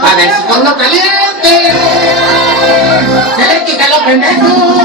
A ver si con lo caliente se le quita lo pendejo.